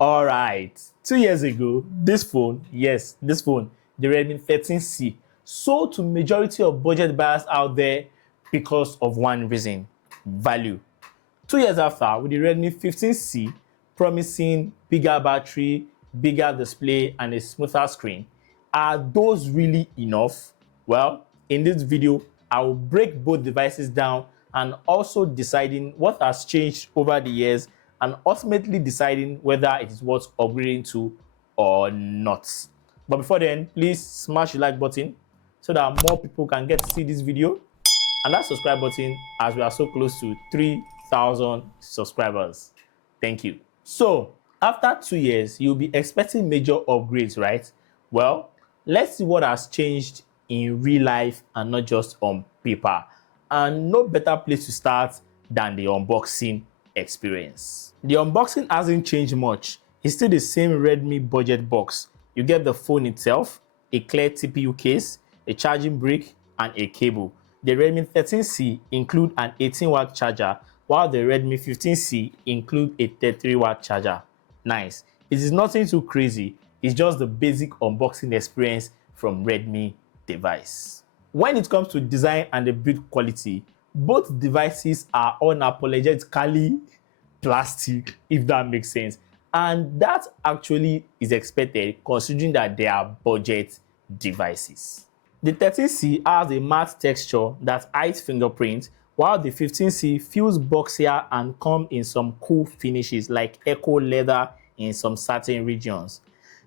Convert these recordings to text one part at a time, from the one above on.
All right, 2 years ago, this phone, yes, this phone, the Redmi 13C, sold to majority of budget buyers out there because of one reason: value. 2 years after, with the Redmi 15C promising bigger battery, bigger display, and a smoother screen, are those really enough? Well, in this video, I will break both devices down and also deciding what has changed over the years and ultimately deciding whether it is worth upgrading to or not. But before then, please smash the like button so that more people can get to see this video, and that subscribe button as we are so close to 3,000 subscribers. Thank you. So, after 2 years, you'll be expecting major upgrades, right? Well, let's see what has changed in real life and not just on paper. And no better place to start than the unboxing experience. The unboxing hasn't changed much. It's still the same Redmi budget box. You get the phone itself, a clear TPU case, a charging brick, and a cable. The Redmi 13C include an 18-watt charger, while the Redmi 15C include a 33-watt charger. Nice. It is nothing too crazy. It's just the basic unboxing experience from Redmi device. When it comes to design and the build quality, both devices are unapologetically plastic, if that makes sense. And that actually is expected considering that they are budget devices. The 13C has a matte texture that hides fingerprint, while the 15C feels boxier and comes in some cool finishes like echo leather in some certain regions.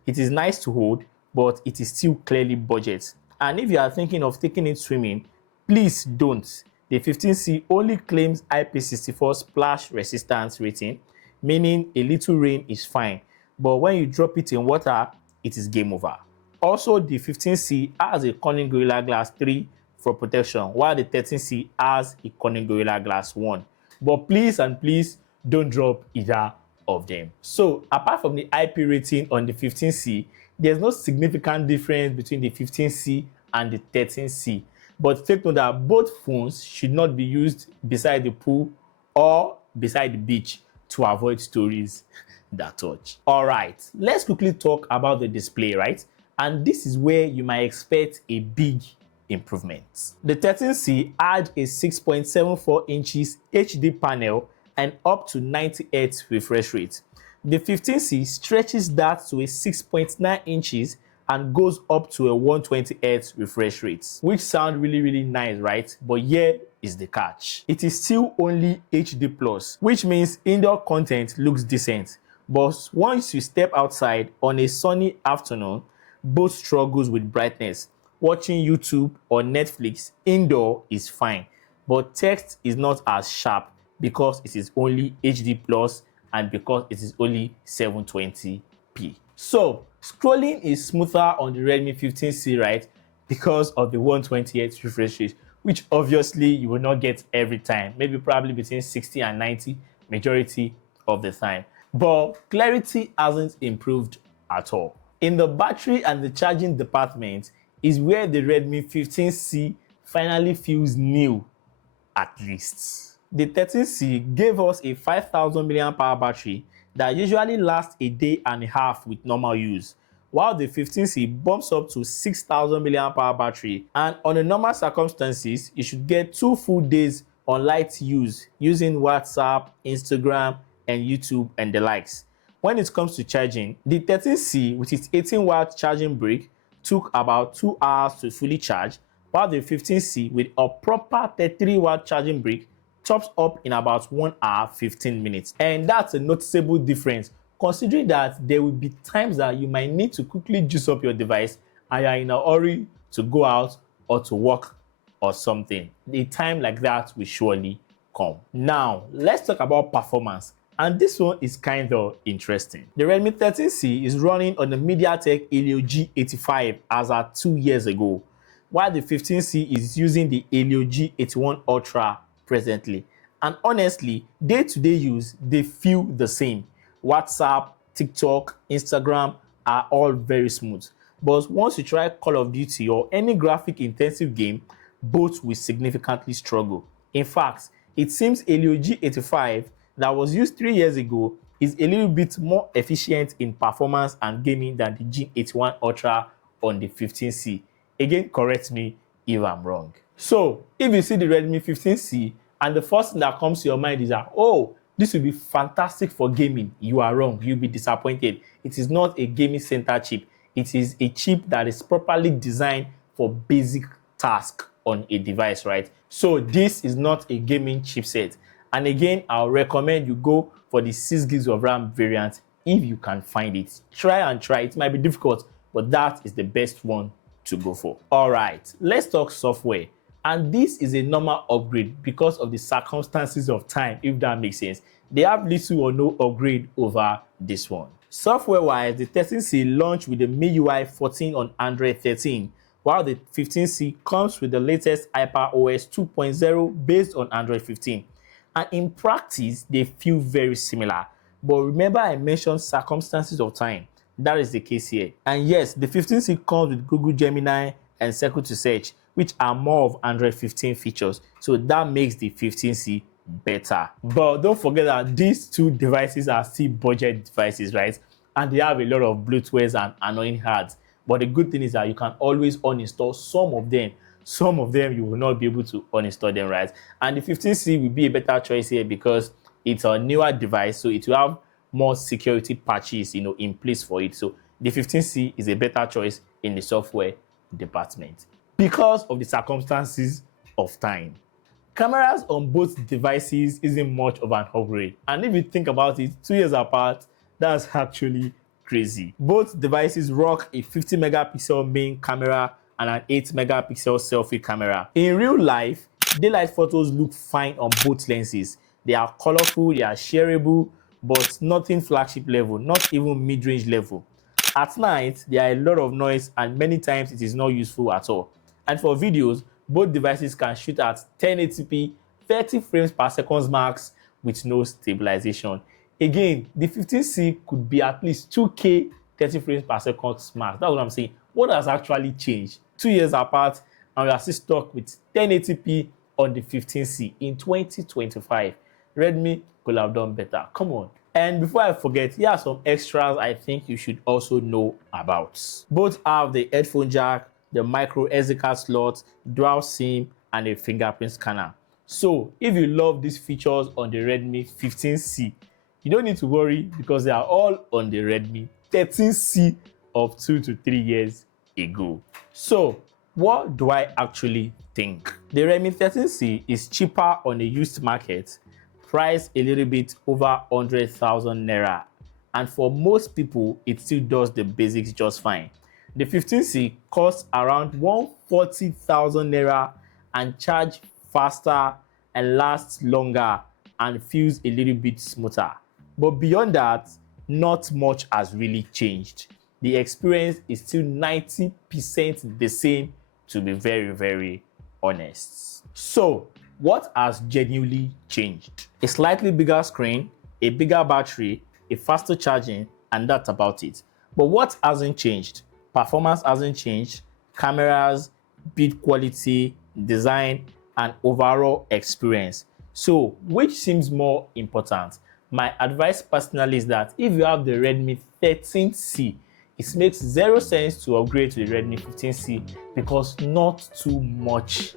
It is nice to hold, but it is still clearly budget. And if you are thinking of taking it swimming, please don't. The 15C only claims IP64 splash resistance rating, meaning a little rain is fine, but when you drop it in water, it is game over. Also, the 15C has a Corning Gorilla Glass 3 for protection, while the 13C has a Corning Gorilla Glass 1. But please and please don't drop either of them. So, apart from the IP rating on the 15C, there's no significant difference between the 15C and the 13C. But take note that both phones should not be used beside the pool or beside the beach to avoid stories that touch. All right, let's quickly talk about the display, right? And this is where you might expect a big improvement. The 13C had a 6.74 inches HD panel and up to 90 Hz refresh rate. The 15C stretches that to a 6.9 inches and goes up to a 120 Hz refresh rate, which sound really nice, right? But here is the catch. It is still only HD+, which means indoor content looks decent. But once you step outside on a sunny afternoon, both struggles with brightness. Watching YouTube or Netflix indoor is fine, but text is not as sharp because it is only HD+ and because it is only 720p. So, scrolling is smoother on the Redmi 15C, right? Because of the 120Hz refresh rate, which obviously you will not get every time. Maybe probably between 60 and 90 majority of the time. But clarity hasn't improved at all. In the battery and the charging department is where the Redmi 15C finally feels new, at least. The 13C gave us a 5,000 mAh battery that usually lasts a day and a half with normal use, while the 15C bumps up to 6,000 mAh battery, and on the normal circumstances, you should get 2 full days on light use using WhatsApp, Instagram, and YouTube and the likes. When it comes to charging, the 13C with its 18-watt charging brick took about 2 hours to fully charge, while the 15C with a proper 33-watt charging brick tops up in about 1 hour 15 minutes. And that's a noticeable difference considering that there will be times that you might need to quickly juice up your device and you're in a hurry to go out or to work or something. A time like that will surely come. Now, let's talk about performance. And this one is kind of interesting. The Redmi 13C is running on the MediaTek Helio G85 as at 2 years ago, while the 15C is using the Helio G81 Ultra presently. And honestly, day-to-day use, they feel the same. WhatsApp, TikTok, Instagram are all very smooth. But once you try Call of Duty or any graphic-intensive game, both will significantly struggle. In fact, it seems Helio G85 that was used 3 years ago is a little bit more efficient in performance and gaming than the G81 Ultra on the 15C. Again, correct me if I'm wrong. So if you see the Redmi 15C and the first thing that comes to your mind is that, oh, this will be fantastic for gaming, you are wrong. You'll be disappointed. It is not a gaming center chip. It is a chip that is properly designed for basic tasks on a device, right? So this is not a gaming chipset. And again, I'll recommend you go for the 6 gigs of RAM variant if you can find it. Try. It might be difficult, but that is the best one to go for. All right, let's talk software. And this is a normal upgrade because of the circumstances of time, if that makes sense. They have little or no upgrade over this one. Software-wise, the 13C launched with the MIUI 14 on Android 13, while the 15C comes with the latest HyperOS 2.0 based on Android 15. And in practice, they feel very similar. But remember I mentioned circumstances of time. That is the case here. And yes, the 15C comes with Google Gemini and Circle to Search, which are more of Android 15 features. So that makes the 15C better. But don't forget that these two devices are still budget devices, right? And they have a lot of Bluetooth and annoying ads. But the good thing is that you can always uninstall some of them. Some of them you will not be able to uninstall them, right? And the 15C will be a better choice here because it's a newer device, so it will have more security patches, in place for it. So the 15C is a better choice in the software department because of the circumstances of time. Cameras on both devices isn't much of an upgrade, and if you think about it, 2 years apart, that's actually crazy. Both devices rock a 50 megapixel main camera and an 8 megapixel selfie camera. In real life, daylight photos look fine on both lenses. They are colorful, they are shareable, but nothing flagship level, not even mid-range level. At night, there are a lot of noise and many times it is not useful at all. And for videos, both devices can shoot at 1080p, 30 frames per second max with no stabilization. Again, the 15C could be at least 2K 30 frames per second max. That's what I'm saying. What has actually changed? 2 years apart, and we are still stuck with 1080p on the 15C in 2025. Redmi could have done better. Come on. And before I forget, here are some extras I think you should also know about. Both have the headphone jack, the micro SD card slot, dual SIM, and a fingerprint scanner. So if you love these features on the Redmi 15C, you don't need to worry because they are all on the Redmi 13C of 2 to 3 years ago. So what do I actually think? The Redmi 13C is cheaper on the used market, priced a little bit over 100,000 naira, and for most people it still does the basics just fine. The 15C costs around 140,000 naira and charge faster and lasts longer and feels a little bit smoother. But beyond that, not much has really changed. The experience is still 90% the same, to be very, very honest. So what has genuinely changed? A slightly bigger screen, a bigger battery, a faster charging, and that's about it. But what hasn't changed? Performance hasn't changed. Cameras, build quality, design, and overall experience. So which seems more important? My advice personally is that if you have the Redmi 13C, it makes zero sense to upgrade to the Redmi 15C because not too much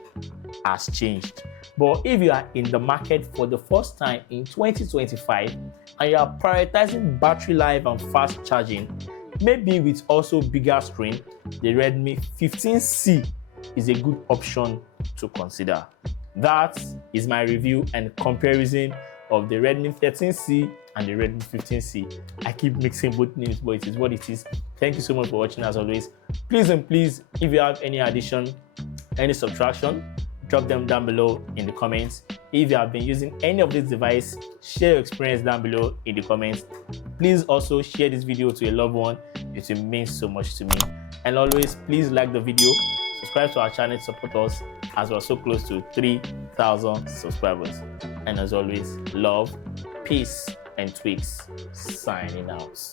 has changed. But if you are in the market for the first time in 2025 and you are prioritizing battery life and fast charging, maybe with also bigger screen, the Redmi 15C is a good option to consider. That is my review and comparison of the Redmi 13C and the Redmi 15C. I keep mixing both names, but it is what it is. Thank you so much for watching as always. Please and please, if you have any addition, any subtraction, drop them down below in the comments. If you have been using any of this device, share your experience down below in the comments. Please also share this video to a loved one. It will mean so much to me. And always, please like the video, subscribe to our channel to support us as we're so close to 3,000 subscribers. And as always, love, peace, and tweaks. Signing out.